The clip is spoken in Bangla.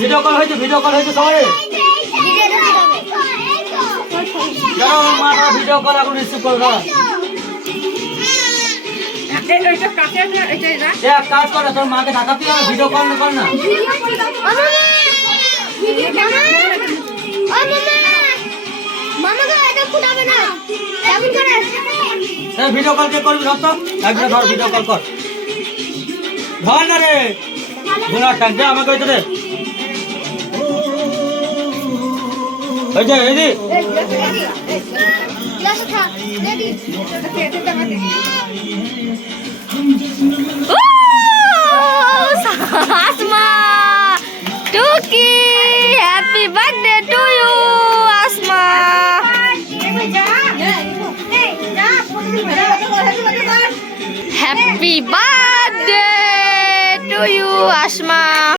ভিডিও কল হয়েছে ভিডিও কল হয়েছে সবাই ভিডিও কল এখন রিসিভ এক কাজ করে তোর মাকে ভিডিও কর না। ভিডিও কে করবি ধর তো। একবার ধর ভিডিও কল কর। ধর না রে। ঘোড়ার টাক দে আমাকে Aja, ini. Oh, Asma, Duki, happy birthday to you, Asma. Happy birthday to you, Asma.